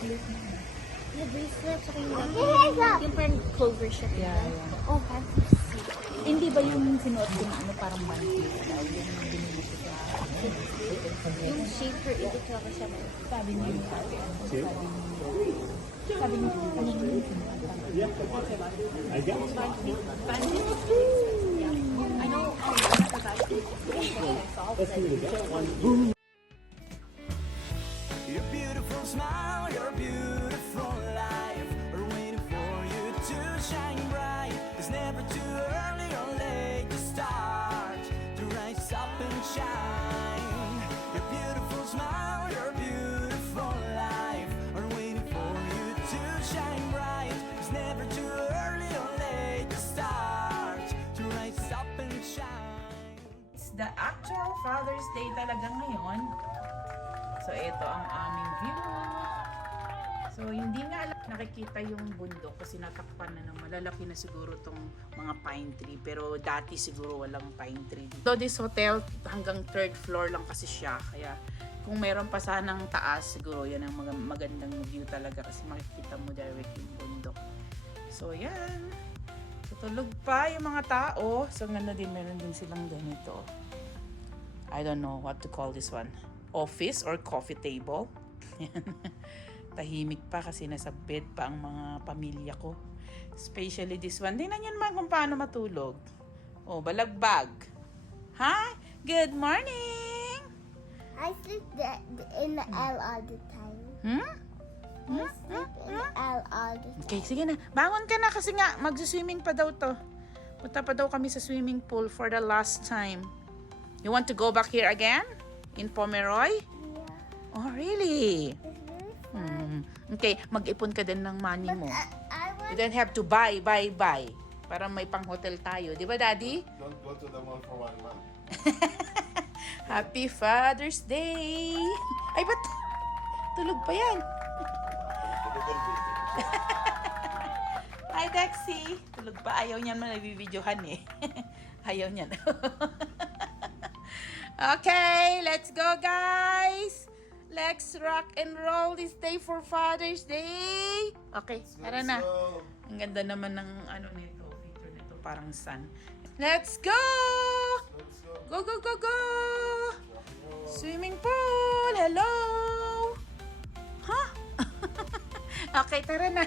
Yung bracelet, saka yung parang clover siya. Yeah. Oh, fancy. Hindi ba yung sinuot ko na ano parang mantis daw? Yung binili ko sa... Yung shape for ito talaga siya. Sabi niya yung sabi. Sabi niya I know, Your beautiful smile, your beautiful life are waiting for you to shine bright. It's never too early or late to start to rise up and shine. Your beautiful smile, your beautiful life are waiting for you to shine bright. It's never too early or late to start to rise up and shine. It's the actual Father's Day talaga ngayon. So, ito ang aming view. So, hindi nga nakikita yung bundok kasi natakpan na ng malalaki na siguro tong mga pine tree. Pero dati siguro walang pine tree. So, this hotel hanggang third floor lang kasi siya. Kaya, kung meron pa sanang taas, siguro yan ang magandang view talaga kasi makikita mo direct yung bundok. So, yan. Tutulog pa yung mga tao. So, ganda din, meron din silang ganito. I don't know what to call this one. Office or coffee table. Tahimik pa kasi nasa bed pa ang mga pamilya ko. Especially this one. Tingnan nyo naman kung paano matulog. Oh, balagbag. Hi! Good morning! I sleep in the L all the time. Hmm? I sleep in the L all the time. Okay, sige na. Bangon ka na kasi nga mag-swimming pa daw to. Punta pa daw kami sa swimming pool for the last time. You want to go back here again? In Pomeroy? Yeah. Oh, really? It's really fun. Okay, mag-ipon ka din ng money mo. I You want don't have to buy. Para may pang-hotel tayo. Di ba, Daddy? Don't go to the mall for 1 month. Happy Father's Day! Ay, ba't? Tulog pa yan. Hi, Dexy! Tulog pa. Ayaw niyan man nabibidyohan eh. Ayaw niyan. Okay, let's go, guys! Let's rock and roll this day for Father's Day! Okay, tara na. So, Ang ganda naman ng ano nito, feature nito, parang sun. Let's go! let's go. Go, go, go, go! Swimming pool! Hello! Huh? Okay, tara na.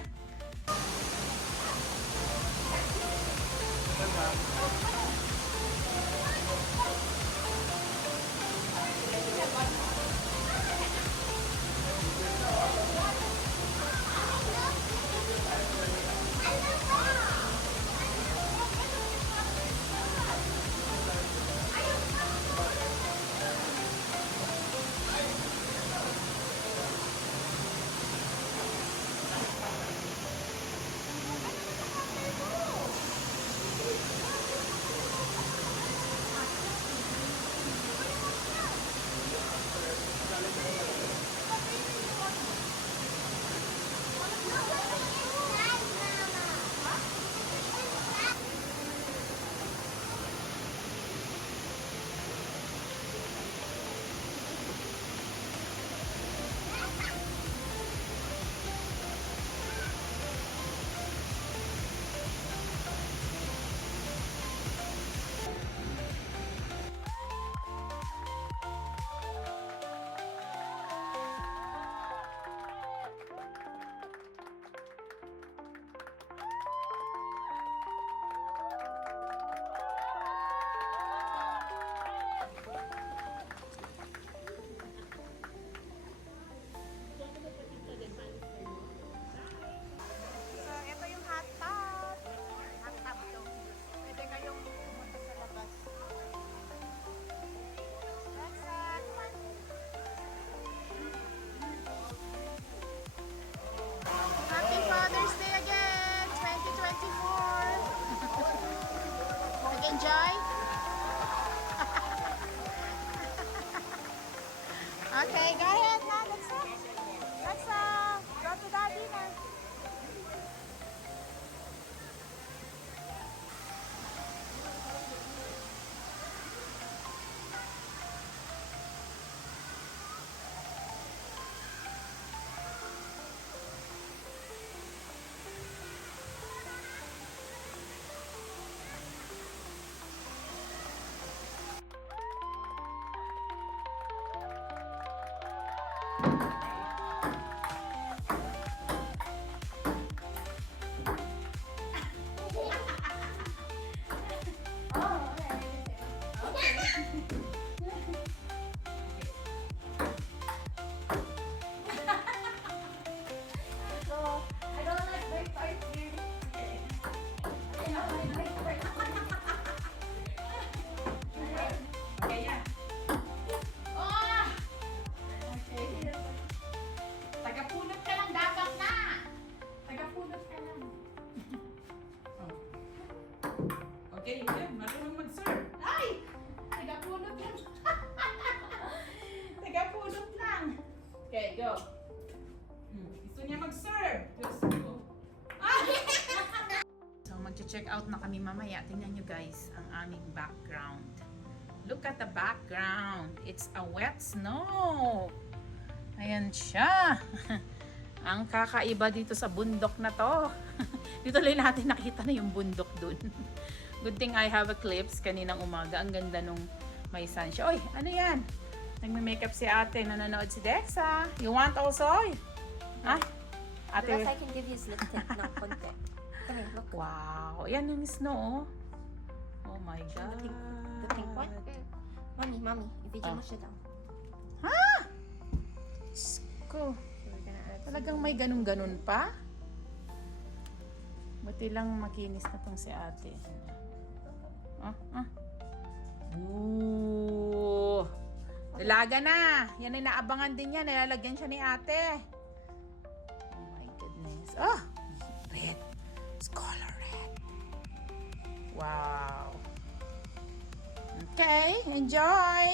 Gusto niya mag-serve. Diyos ko. So, mag-check out na kami mamaya. Tingnan nyo guys, ang aming background. Look at the background. It's a wet snow. Ayan siya. Ang kakaiba dito sa bundok na to. Dito lang natin nakita na yung bundok dun. Good thing I have a clips kaninang umaga. Ang ganda nung may sunshine. Oy, ano yan? Nagme-makeup si ate. Nanonood si Dexa. You want also? Ha? Ate. Because I can give you lip tint ng konti. Come here, look. Wow. Yan yung snow. Oh my God. The pink one? Mommy, i-video mo siya daw. Ha? Diyos ko. So we're gonna add Talagang may ganun-ganun pa? Buti lang makinis na tong si ate. Ooh. Dalaga na. Yan ay naabangan din yan. Nilalagyan siya ni ate. Oh my goodness. Oh! Red. It's color red. Wow. Okay. Enjoy!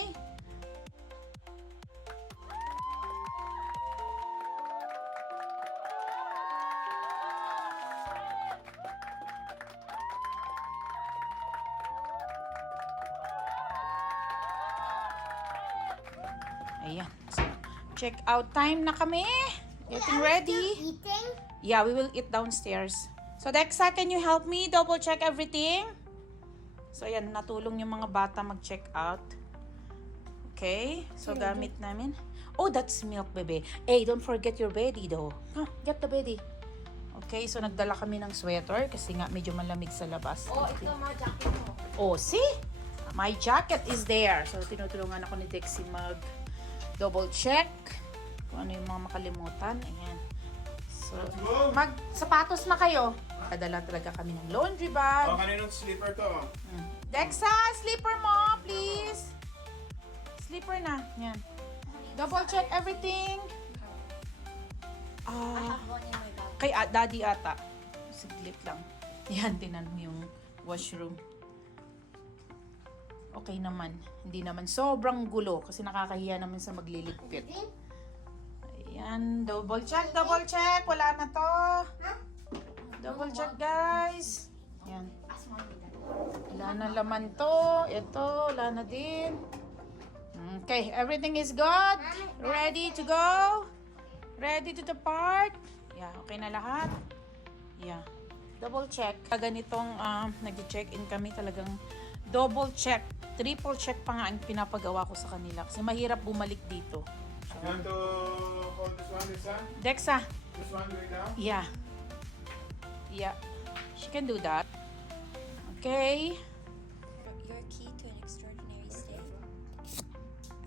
Ayan. So, check out time na kami. Getting ready. Eating? Yeah, we will eat downstairs. So, Dexa, can you help me double check everything? So, ayan, natulong yung mga bata mag-check out. Okay. So, gamit namin. Oh, that's milk, bebe. Hey, don't forget your baby, though. Huh, get the baby. Okay, so nagdala kami ng sweater kasi nga medyo malamig sa labas. Oh, ito mga jacket mo. Oh, see? My jacket is there. So, tinutulungan ako ni Dexie mag-double check kung ano yung mga makalimutan. Ayan. So, mag-sapatos na kayo. Kadala talaga kami ng laundry bag. kaninong slipper to? Dexa, slipper mo, please. Slipper na. Yan. Double check everything. I have one in my bag. Kay daddy ata. Siglit lang. Yan, tinan mo yung washroom. Okay naman. Hindi naman sobrang gulo kasi nakakahiya naman sa magliligpit. Ayan, double check, double check. Wala na to. Double check, guys. Ayan. Wala na laman to. Ito, wala na din. Okay, everything is good. Ready to go? Ready to depart? Yeah, okay na lahat? Yeah. Double check. Ganitong nag-check-in kami talagang double check. Triple check pa nga ang pinapagawa ko sa kanila kasi mahirap bumalik dito. You want to hold this one, Lisa? Dexa. This one right now? Yeah. Yeah. She can do that. Okay. Your key to an extraordinary stay.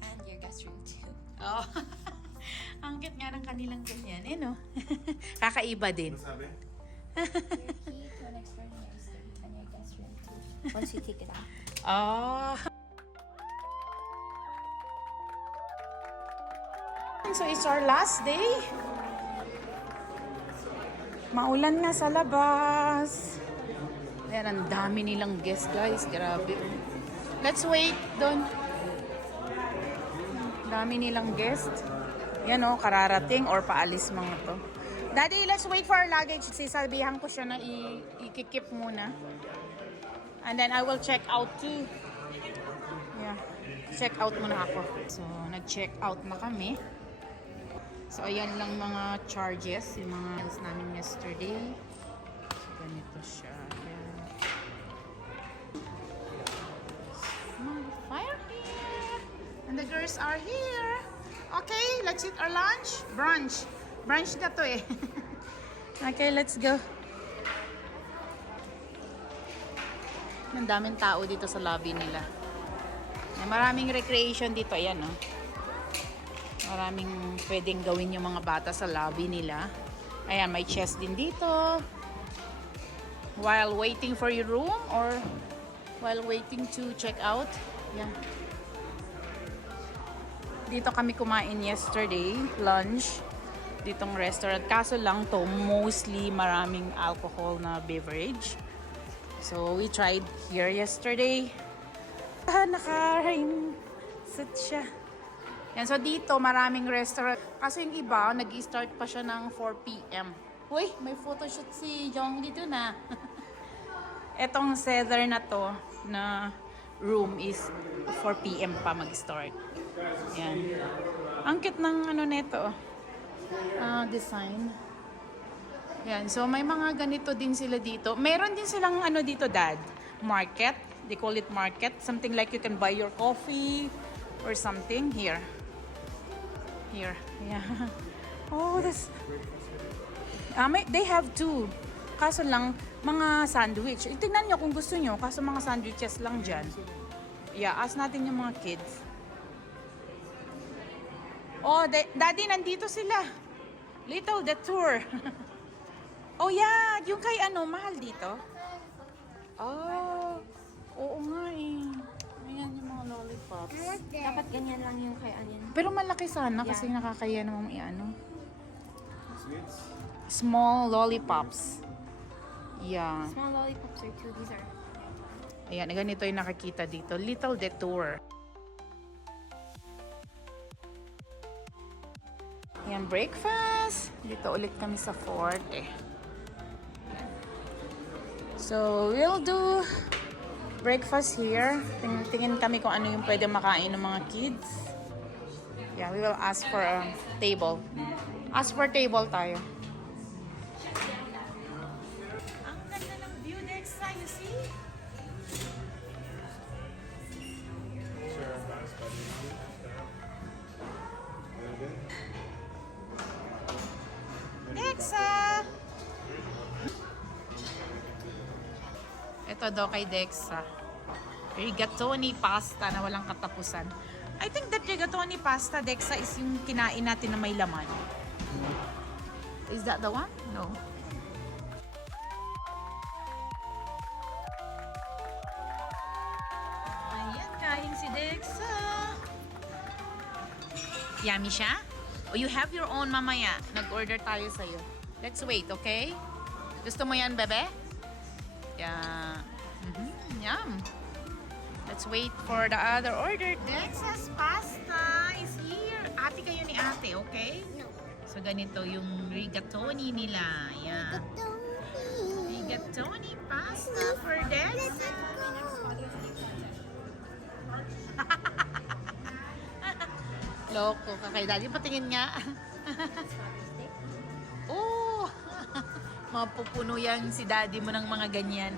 And your guest room too. Oh. Ang cute nga ng kanilang ganyan, eh no? Kakaiba din. Ano sabi? Your key to an extraordinary stay. And your guest room too. Once you take it out. Oh. So it's our last day. Maulan nga sa labas. Ayan, ang dami nilang guests, guys. Grabe. Let's wait doon. Dami nilang guests. Yan o, kararating or paalis mga to. Daddy, let's wait for our luggage. Sasabihan ko siya na i-keep muna. And then I will check out too. Yeah. Check out muna ako. So, nag-check out na kami. So, ayan lang mga charges. Yung mga meals namin yesterday. So, ganito siya. Ayan. Fire here. And the girls are here. Okay, let's eat our lunch. Brunch. Brunch na to eh. Okay, let's go. Ang daming tao dito sa lobby nila. May maraming recreation dito. Ayan, oh. Maraming pwedeng gawin yung mga bata sa lobby nila. Ayan, may chess din dito. While waiting for your room or while waiting to check out. Yan. Dito kami kumain yesterday, lunch. Ditong restaurant. Kaso lang to, mostly maraming alcohol na beverage. So, we tried here yesterday. Naka-rain suit siya. Yan, so dito maraming restaurant. Kasi yung iba, nag-start pa siya ng 4 p.m. Uy, may photoshoot si Jong dito na. Etong Cedar na to, na room is 4 p.m. pa mag-start. Yan. Ang cute ng ano nito, design. Yan, so may mga ganito din sila dito. Meron din silang ano dito, Dad, market. They call it market. Something like you can buy your coffee or something. Here. Here. Yeah. Oh, this. They have two. Kaso lang, mga sandwich. Tingnan nyo kung gusto nyo. Kaso mga sandwiches lang dyan. Yeah, ask natin yung mga kids. Oh, Daddy, nandito sila. Little Detour. Oh yeah, yung kay ano, mahal dito. Oh, oo nga eh. Ayan yung mga lollipops. Dapat ganyan lang yung kay Anin. Pero malaki sana kasi nakakaya namang i-ano. Sweets? Small lollipops. Yeah. Small lollipops are 2. These are... Ayan, ganito yung nakikita dito. Little Detour. Ayan, breakfast. Dito ulit kami sa Forte. So, we'll do breakfast here. Tingin kami kung ano yung pwede makain ng mga kids. Yeah, we will ask for a table. Ask for table tayo. Ang ganda ng view, Dexa, you see? Dexa! Ito daw kay Dexa. Rigatoni pasta na walang katapusan. I think that rigatoni pasta, Dexa, is yung kinain natin na may laman. Is that the one? No. Ayan, kain si Dexa. Yummy siya? O you have your own mamaya. Nag-order tayo sa'yo. Let's wait, okay? Gusto mo yan, bebe? Yeah. Yum. Let's wait for the other order. Dexa's pasta is here. Ate kayo ni ate, okay? No. So, ganito yung rigatoni nila. Yeah. Rigatoni pasta for Dexa. Loko ka kay Daddy. Patingin nga. Oh! Mapupuno yan si Daddy mo ng mga ganyan.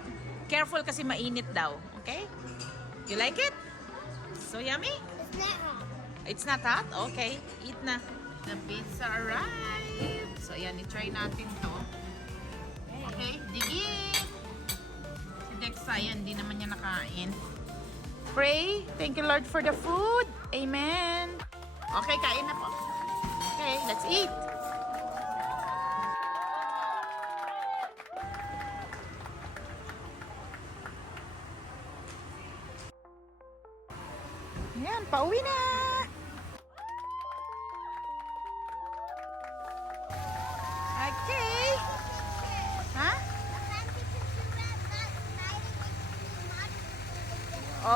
Careful kasi mainit daw. Okay? You like it? So yummy? It's not hot. It's not hot? Okay. Eat na. The pizza arrived. So ayan, i-try natin to. Okay, digin! Si Dexa, yan, di naman niya nakain. Pray. Thank you, Lord, for the food. Amen. Okay, kain na po. Okay, let's eat. Yan, pauwi na. Okay. Ha?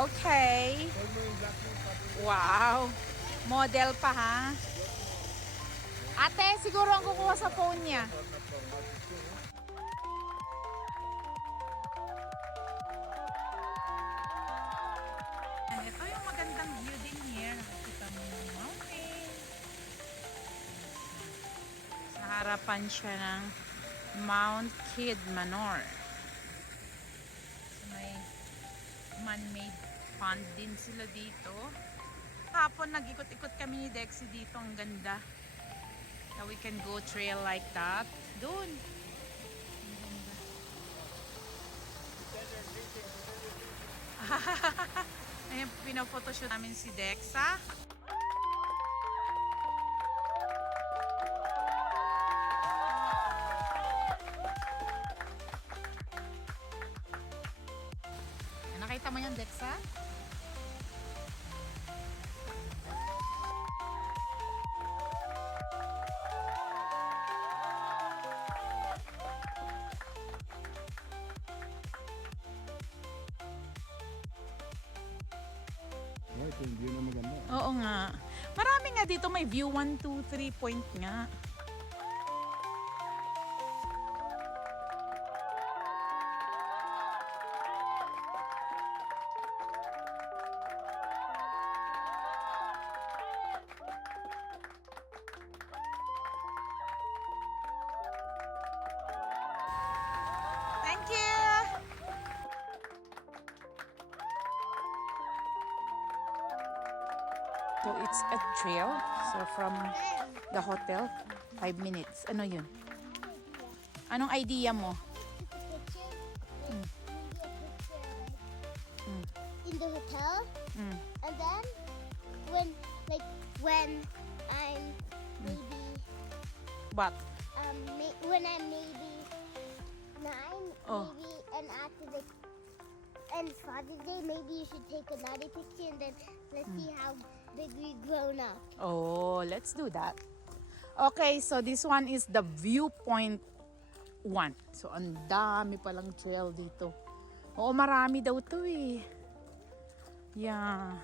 Okay. Wow. Model pa ha? Ate, siguro ang kukuha sa phone niya. And ito yung magandang view din here. Nakikita mo yung mountain. Sa harapan siya ng Mount Kidmanor. So may man-made pond din sila dito. Tapon nag-ikot-ikot kami ni Dexy dito. Ang ganda. Now we can go trail like that. Doon. Ang ganda. Ayan, pinaphotoshoot namin si Dexa. Nakita mo yan, Dexa? Ito yung view na maganda. Oo nga. Marami nga dito, may view 1, 2, 3 point nga. Thank you! So it's a trail. So from the hotel, 5 minutes. Ano yun? Anong idea mo? In the hotel, Mm. and then when I'm maybe What? when I'm maybe 9, Oh. maybe, and after and Father's Day, maybe you should take another picture, and then let's see how big we've grown up. Oh, let's do that. Okay, so this one is the viewpoint 1. So, ang dami palang trail dito. Oo, marami daw to eh. Yeah.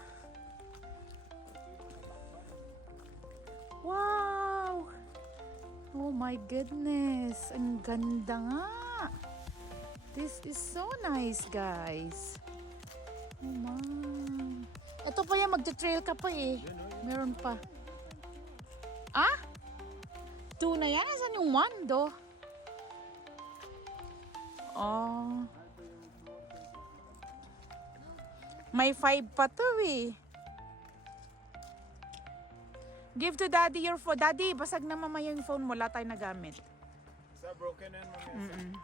Wow! Oh my goodness. Ang ganda nga. This is so nice, guys. Oh my. Ito pa yan, magte-trail ka pa eh. Meron pa. Ah? 2 na yan? Saan yung 1 do? Oh. May 5 pa to eh. Give to daddy your phone. Daddy, basag na mamaya yung phone mo. Wala tayong nagamit. Is that broken in, Mami?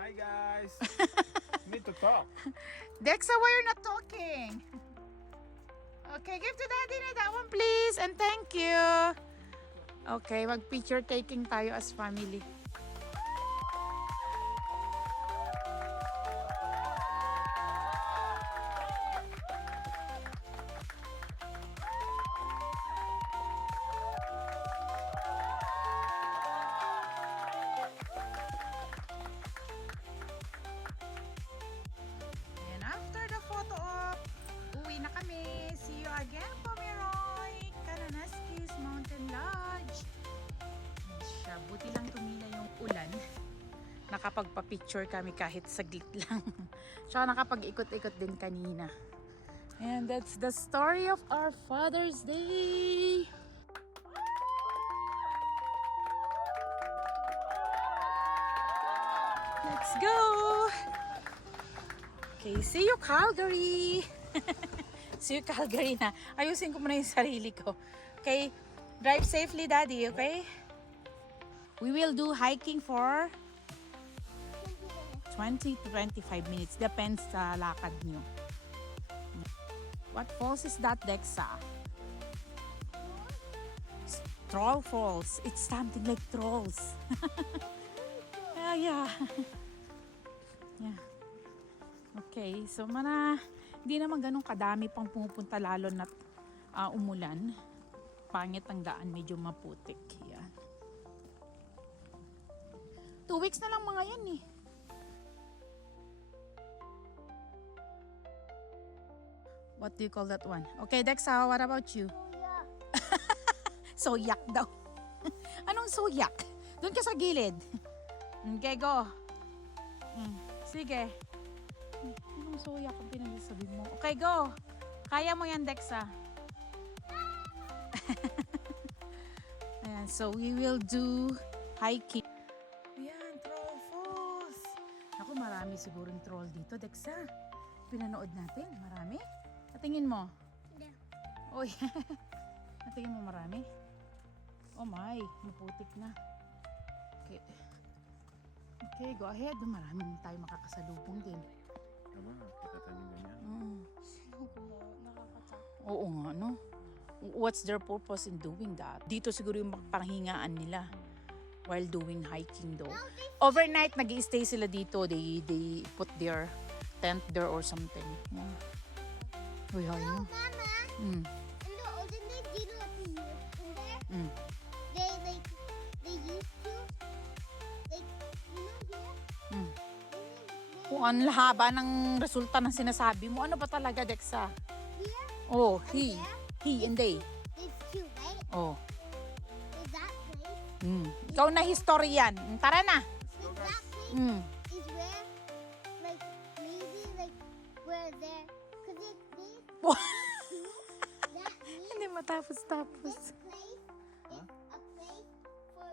Hi guys. Need to talk. Dexa, why you're not talking? Okay, give to daddy na that one please. And thank you. Okay, mag-picture taking tayo as family. And after the photo op, uwi na kami. See you again, Pomeroy. Kananaskis Mountain Lodge. Ayan siya. Buti lang tumila yung ulan. Nakapagpa-picture kami kahit saglit lang. Tsaka nakapag-ikot-ikot din kanina. And that's the story of our Father's Day. Let's go! Okay, see you Calgary! See you Calgary na. Ayusin ko muna yung sarili ko. Okay, drive safely daddy, okay? We will do hiking for 20 to 25 minutes. Depends sa lakad nyo. What falls is that, Dexa? Troll Falls. It's something like trolls. Yeah. Yeah. Okay, so hindi naman ganun kadami pang pumupunta lalo na umulan. Pangit ang daan, medyo maputik. Yan. 2 weeks na lang mga yan eh. What do you call that one? Okay, Dexa, what about you? Soyak daw. Anong soyak? Doon ka sa gilid. Okay, go. Sige. Anong soyak ang pinagsasabi mo? Okay, go. Kaya mo yan, Dexa. Ayan, so we will do hiking. Ayan, Troll Falls. Ako, marami sigurong troll dito, Dexa. Pinanood natin, marami. Natingin mo? Yeah. Oh, yeah. Natingin mo marami? Oh my, maputik na. Okay. Okay, go ahead. Maraming tayo makakasalubong din. Tama, kita tayo ng ganyan. Oo nga, no? What's their purpose in doing that? Dito siguro yung panghingaan nila while doing hiking though. Overnight, nag-i-stay sila dito. They put their tent there or something. Yeah. Uy, No, no? Mama. Mm. In the olden days, they don't let the youth in there. Mm. They used to, like, you know here? Mm. They Oo, Ang haba ng resulta ng sinasabi mo. Ano ba talaga, Dexa? Here Oh, and he. there. He and they. There's two, right? Oh. Is that place? Ikaw na historian. Tara na. Is that place Mm. is where, like, maybe, like, where there, because it this two, that means Hindi matapos-tapos. this place is a place for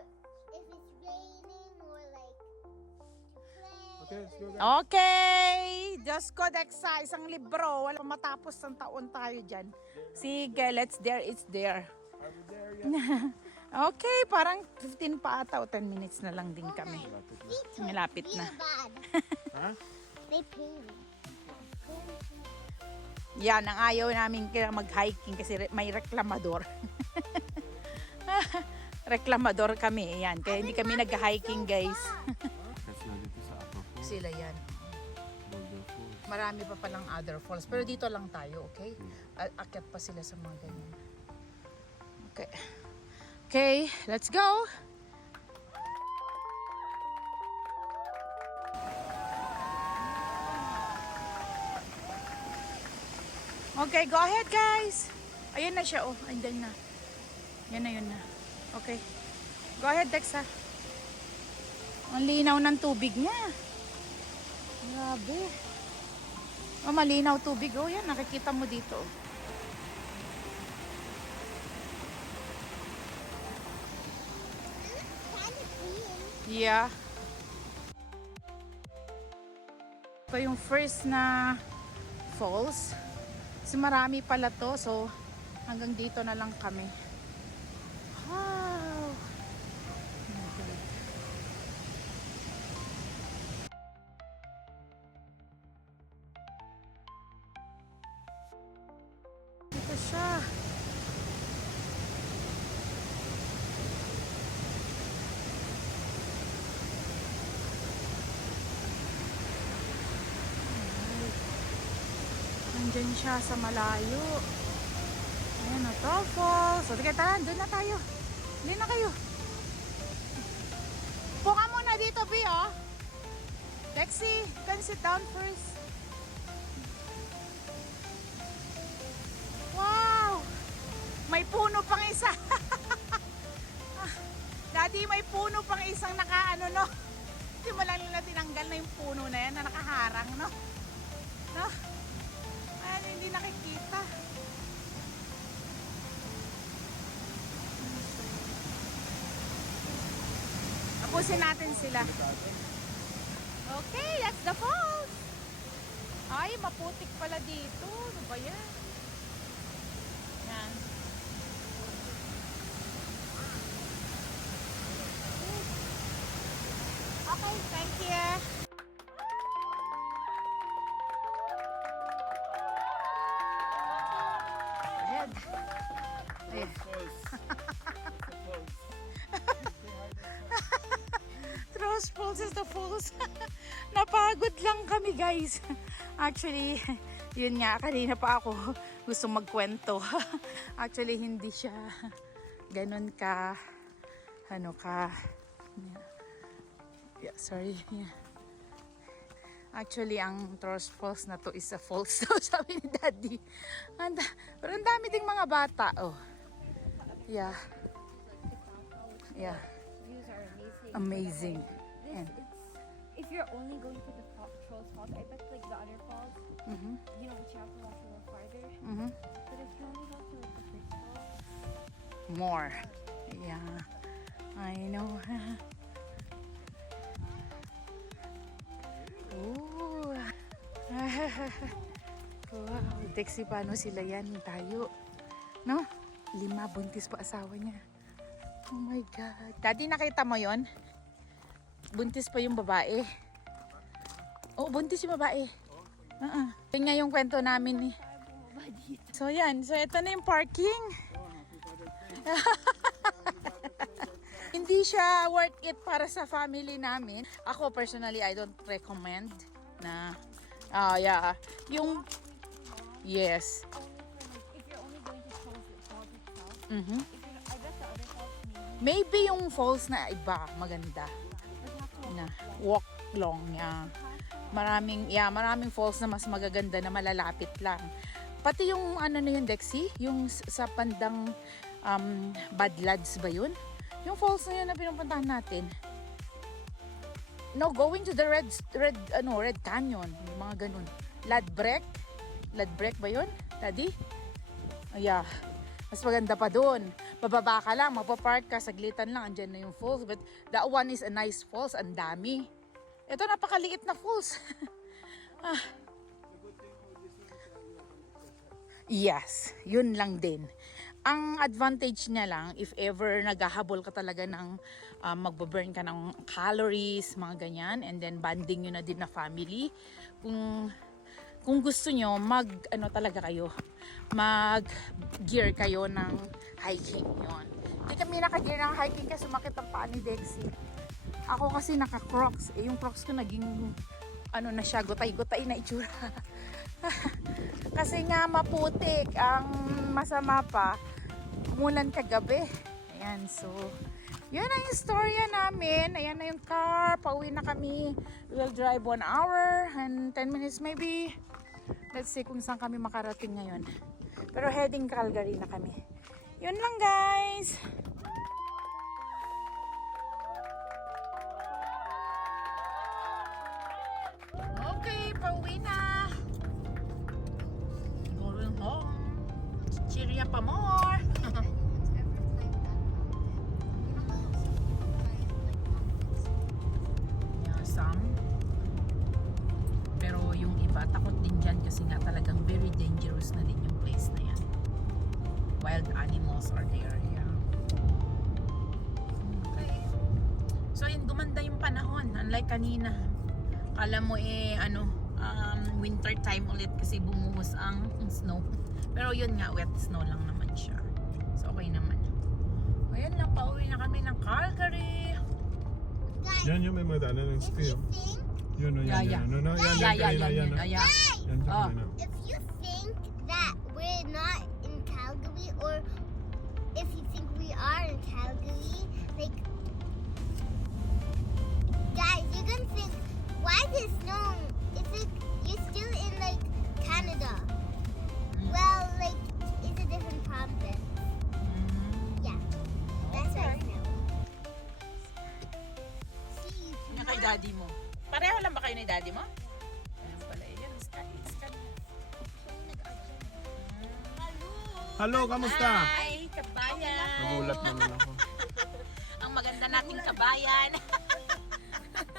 if it's raining or, like, to play. Okay, let's go, guys. Okay! Diyos ko, Dexa, isang libro. Wala matapos ng taon tayo dyan. Sige, let's there, it's there. Are we there yet? Okay, parang 15 pa ata o 10 minutes na lang din kami. Detours Malapit na. real bad. Huh? They pay me. Yan, ang ayaw namin kaya mag-hiking kasi may reklamador. Reklamador kami, yan. Kaya hindi kami nag-hiking, guys. Kasi nandito sa Upper Falls. Sila yan. Boulder Falls. Marami pa palang other falls. Pero dito lang tayo, okay? Akyat pa sila sa mga ganyan. Okay. Okay, let's go! Okay, go ahead, guys! Ayun na siya, oh. Ayun na. Yan na, yun na. Okay. Go ahead, Dexa. Ang linaw ng tubig niya. Grabe. Oh, malinaw tubig. Oh, yan. Nakikita mo dito. Kind of clean. Yeah. Ito yung first na falls. So, marami pala to. So, hanggang dito na lang kami. Wow! Oh my God. Ito siya. Nandyan siya sa malayo. Ayan o, to falls. So, sige, tara, doon na tayo. Hindi na kayo. Puka muna dito, B, oh. Lexi, you can sit down first. Wow! May puno pang isa. Daddy, may puno pang isang nakaano, no? Hindi mo lang nila tinanggal na yung puno na yan na nakaharang, no? No? Ayan, hindi nakikita. Tapusin natin sila. Okay, that's the falls. Ay, maputik pala dito. Ano ba yan? Yan. Okay, thank you. Ayan. Ayan. Falls. Falls. Trust Falls is the falls. Napagod lang kami, guys. Actually, yun nga, kanina pa ako gusto magkwento. Actually, hindi siya ganun ka, ano ka, yeah, sorry. Yeah. Actually, ang Trust Falls na to is a falls. Sabi ni Daddy. Pero ang dami ding mga bata. Oh. Yeah. Yeah. Views are amazing. Amazing. This, And, if you're only going to the Trolls Falls, I bet like the other falls, mhm, you know, you have to walk a little farther. mhm. But if you only go to like the first falls, More. Yeah. I know. Ooh. Wow. Dexy, paano sila yan? Tayo. No? 5 buntis pa asawa niya. Oh my God. Daddy, nakita mo yon? Buntis pa yung babae. Oh, buntis yung babae. Yun nga yung kwento namin eh. So yan. So ito na yung parking. Hindi siya worth it para sa family namin. Ako personally, I don't recommend na yeah, yung yes. if you're only going to falls itself, Mhm. if you're, I bet the other falls Maybe yung falls na iba maganda would have to na walk long niya. Maraming falls na mas magaganda na malalapit lang. Pati yung ano na yun, Dexy, yung sa pandang Badlads ba yun? Yung falls na yun na pinupuntahan natin. No, going to the Red Canyon, yung mga ganun. Ladbrek ba yun, Daddy? Yeah. Mas maganda pa doon. Bababa ka lang, mapapark ka, saglitan lang, andyan na yung falls. But that one is a nice falls, ang dami. Ito, napakaliit na falls. Yes, yun lang din. Ang advantage niya lang, if ever naghahabol ka talaga ng magbaburn ka ng calories, mga ganyan, and then banding nyo na din na family, kung gusto nyo, talaga kayo, mag-gear kayo ng hiking yon. Hindi kami naka-gear ng hiking kasi sumakit ang paa ni Dexy. Ako kasi naka-crocs. Yung crocs ko naging, na siya, gutay-gutay na itsura. Kasi nga maputik. Ang masama pa, umulan kagabi. Ayan, so, yun ang istorya namin. Ayan na yung car. Pauwi na kami. We'll drive 1 hour and 10 minutes maybe. Let's see kung saan kami makarating ngayon. Pero heading Calgary na kami. Yun lang, guys. Okay, pauwi na. Going home. Chichirya pa more. Yeah, some. Pero yung iba, takot din dyan kasi nga talagang very dangerous na din yung place na yan. Wild animals are there. Yeah. Okay. So yun, gumanda yung panahon. Unlike kanina. Kala mo winter time ulit kasi bumuhos ang snow. Pero yun nga, wet snow lang naman siya. So okay naman. Ayan lang, pauwi na kami ng Calgary. Guys, Yan yung may madaanan ng if skill. you think, Yun o, yan, Yeah, yan. No, yan, Yeah, yan, yeah, yan, yeah. yan sa Oh. kanina. if you think that we're not in Calgary, or if you think we are in Calgary, like, guys, you're gonna think, why is it snowing? It's like you're still in like Canada. Well, like it's a different province. Yeah, that's Okay. right now. See, Yung kay daddy mo. Pareho lang ba kayo ni daddy mo? Ayan pala, yan. Scan. Hello, kamusta? Hi, kabayan. Nagulat naman ako. Ang maganda nating kabayan.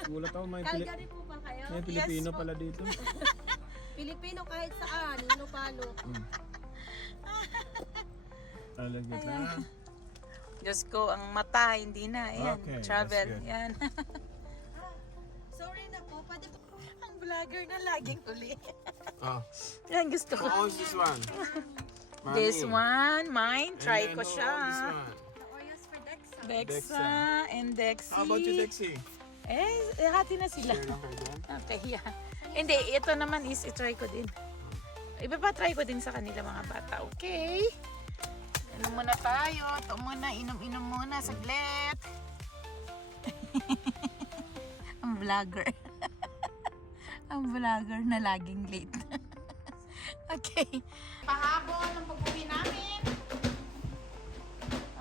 Nagulat ako, may, Calgary po ba kayo? may Pilipino Yes, pala dito. Pilipino kahit saan, Lupalo. Talaga na. Diyos ko, ang mata, hindi na. Ayan, Okay, travel. that's good. Yan. Sorry na po, pwede po. Ang vlogger na laging uli. Oh, Yan, gusto ko. oh, this one. Mami. This one, mine. And Try then, ko oh, siya. this one. Oyos for Dexa. Dexa and Dexy. How about you, Dexy? Hati na sila. Share lang kayo dyan. Okay, yeah. Hindi, ito naman is i-try ko din. Iba-try ko din sa kanila mga bata, okay? Inom muna tayo. Ito muna, inom muna, saglit. Ang vlogger. Ang vlogger na laging late. Okay. Pahabol ang pag-uwi namin.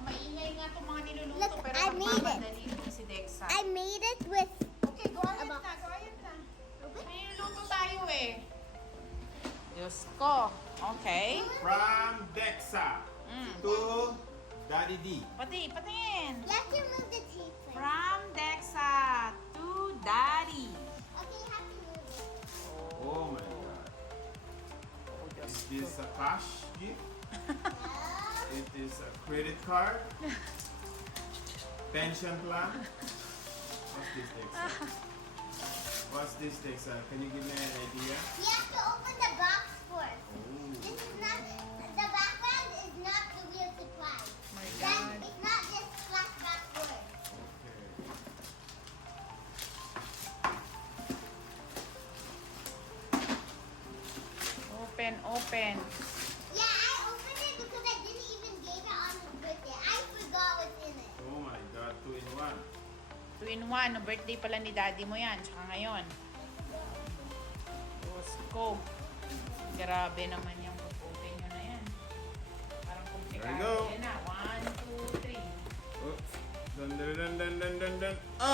Maingay nga itong mga niluluto. Look, pero I made it. magmamadali itong si Dexa. I made it with. Okay, go ahead na. May niluluto tayo eh. Diyos ko. Okay. From Dexa to Daddy D. Patingin. You have to move the tape. first. From Dexa to Daddy. Okay, you have to move it. Oh my God. Is this a cash gift? It is a credit card? Pension plan? What's this, Dexa? What's this, Dexa? Can you give me an idea? You have to open the box first. Ooh. This is not the background is not the real surprise. My Then God. it's not just flashback words. Okay. Open. Yeah, I opened it because I didn't even give it on his birthday. I forgot what's in it. Oh my God, 2 in 1. 2 in 1. No birthday pala ni Daddy mo yan. Tsaka ngayon. ko. Grabe naman yung open nyo na yan. Parang There you go. komplikado na. 1, 2, 3. Oh. Dun, dun, dun, dun, dun, dun, dun. Ah!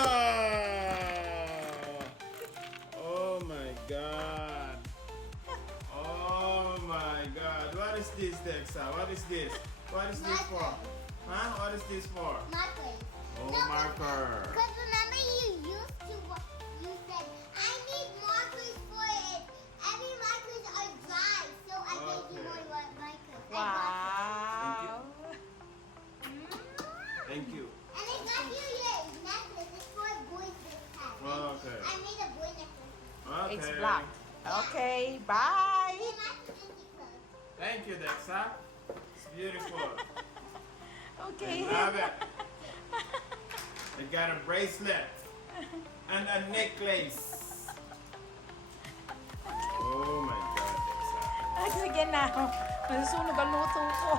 Oh my God. Oh my God. What is this, Dexa? What is this? What is this for? Huh? What is this for? Markers. Oh, marker. Because remember you used to, you said, I need markers for it. Every markers are dry, so I gave you Okay. more markers. Wow. Thank you. And I got you your necklace. It's for boys this time. Okay. I made a boy necklace. Okay. It's black. Okay, bye. They match the Disney clothes. Thank you, Dexa. It's beautiful. Okay. I love it. I got a bracelet and a necklace. Oh my God, Dexa. Ay, sige na. Masusunog ang luto ko.